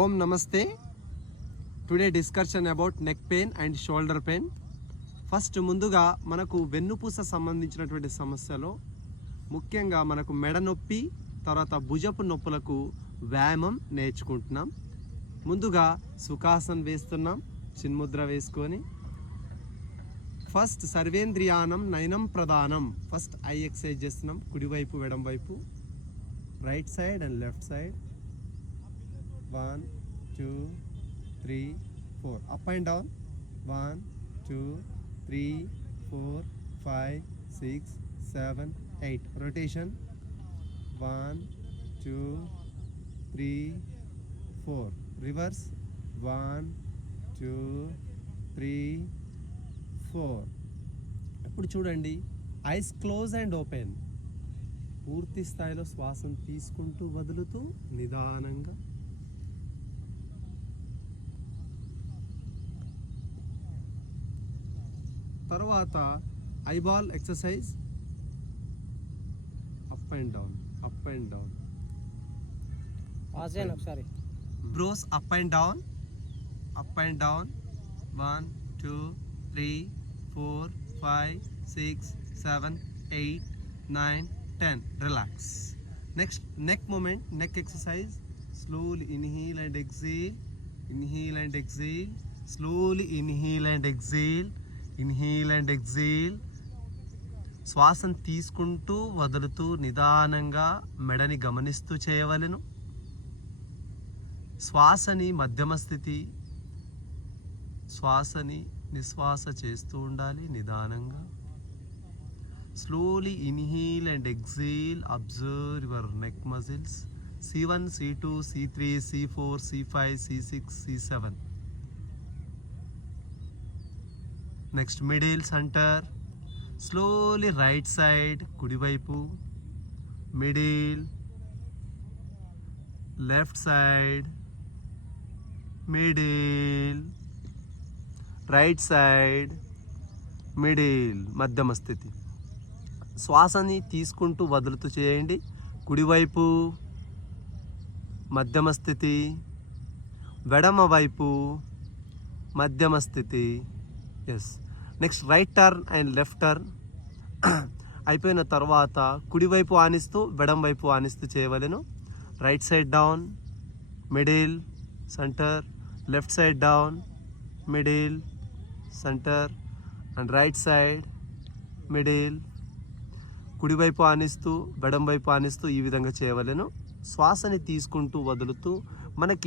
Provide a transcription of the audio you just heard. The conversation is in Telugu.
ఓం నమస్తే. Today discussion about neck pain and shoulder pain. First ముందుగా మనకు వెన్నుపూస సంబంధించినటువంటి సమస్యలో ముఖ్యంగా మనకు మెడ నొప్పి, తర్వాత భుజపు నొప్పులకు వ్యాయామం నేర్చుకుంటున్నాం. ముందుగా సుఖాసన్ వేస్తున్నాం, చిన్ముద్ర వేసుకొని. ఫస్ట్ సర్వేంద్రియానం నయనం ప్రధానం. ఫస్ట్ ఐ ఎక్సర్సైజ్ చేస్తున్నాం, కుడివైపు ఎడం వైపు, right side and left side. 1 2 3 4 up and down. 1 2 3 4 5 6 7 8 rotation. 1 2 3 4 reverse. 1 2 3 4. ఇప్పుడు చూడండి, ఐస్ క్లోజ్ అండ్ ఓపెన్. పూర్తి స్థాయిలో శ్వాసను తీసుకుంటూ వదులుతూ నిదానంగా. తర్వాత eyeball exercise. Up and down, up and down. ఒకసారి brows up and down, up and down. 1 2 3 4 5 6 7 8 9 10. Relax. Next neck movement, neck exercise. Slowly inhale and exhale, inhale and exhale. Slowly inhale and exhale, inhale and exhale. శ్వాసను తీసుకుంటూ వదులుతూ నిదానంగా మెడని గమనిస్తూ చేయవలెను. శ్వాసని మధ్యమ స్థితి, శ్వాసని నిశ్వాస చేస్తూ ఉండాలి నిదానంగా. Slowly inhale and exhale. Observe your neck muscles. C1 C2 C3 C4 C5 C6 C7. Next middle centre. Slowly right side, కుడివైపు, middle, left side, middle, right side, middle, మధ్యమ స్థితి. శ్వాసని తీసుకుంటూ వదులుతూ చేయండి. కుడివైపు మధ్యమ స్థితి, ఎడమ వైపు మధ్యమ స్థితి. Yes. Next right turn and left turn. అయిపోయిన తర్వాత కుడివైపు ఆనిస్తూ ఎడం వైపు ఆనిస్తూ చేయవలెను. Right side down, middle, centre. Left side down, middle, centre and right side, middle. కుడివైపు ఆనిస్తూ ఎడం వైపు ఆనిస్తూ ఈ విధంగా చేయవలెను. శ్వాసని తీసుకుంటూ వదులుతూ మనకి